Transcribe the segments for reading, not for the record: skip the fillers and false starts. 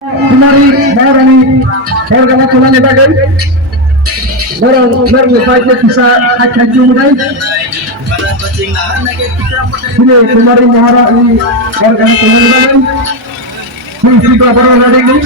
Kumari Maharani Warga Tulan Bagai Orang Merlukai bisa akan jumpai ini Kumari Maharani Warga Tulan Bagai Polisi Kabar Lagi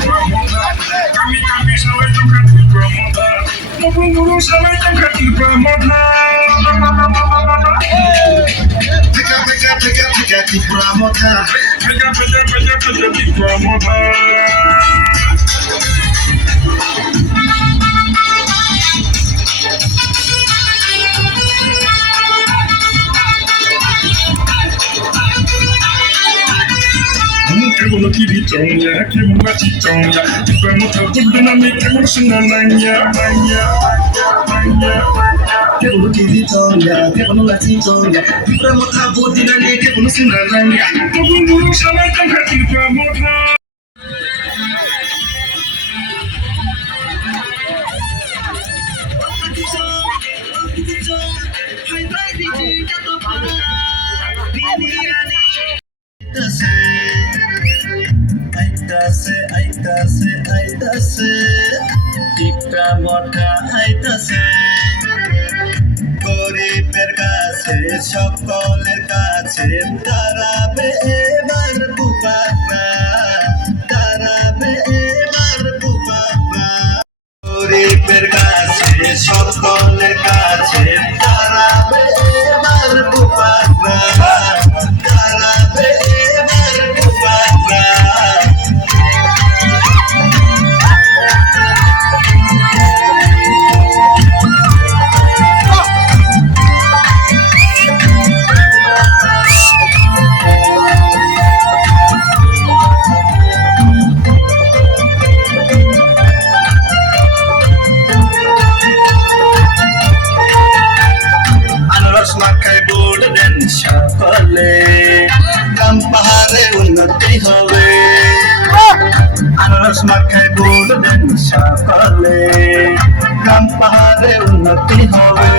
Kebun kiri congnya, kebun mati congnya, juga muter berdinamik, kebun senananya, kebun kiri congnya, kebun mati congnya, juga muter berdinamik, kebun senananya, kebun bulu sama tangkat juga muter. আইতাছে টিপটা মোটা আইতাছে গরিবের কাছে সকলের কাছে দাঁড়াবে এবার বুবাকরা দাঁড়াবে এবার বুবাকরা গরিবের কাছে সকলের কাছে দাঁড়াবে এবার বুবাকরা দাঁড়াবে এবার বুবাকরা সকলে গ্রাম পাহাড়ে উন্নতি হবে আনারস মাখায় বলবেন সকলে গ্রাম পাহাড়ে উন্নতি হবে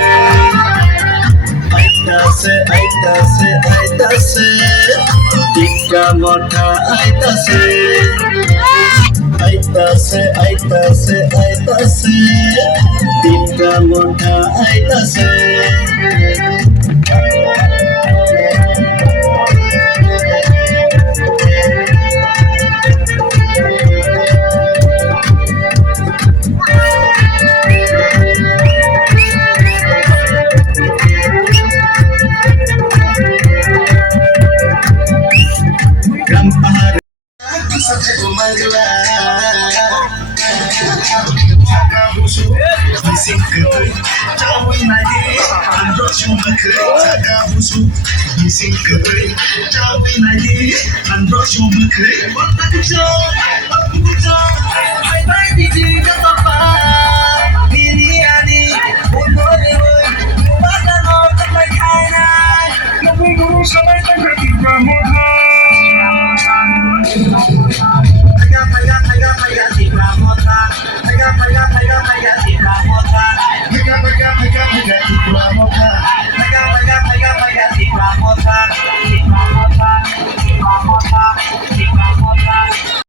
আইতাছে আইতাছে আইতাছে টিকা মোটা আইতাছে আইতাছে আইতাছে আইতাছে টিকা মোটা আইতাছে গ্রাম পাহাড়ে Pega,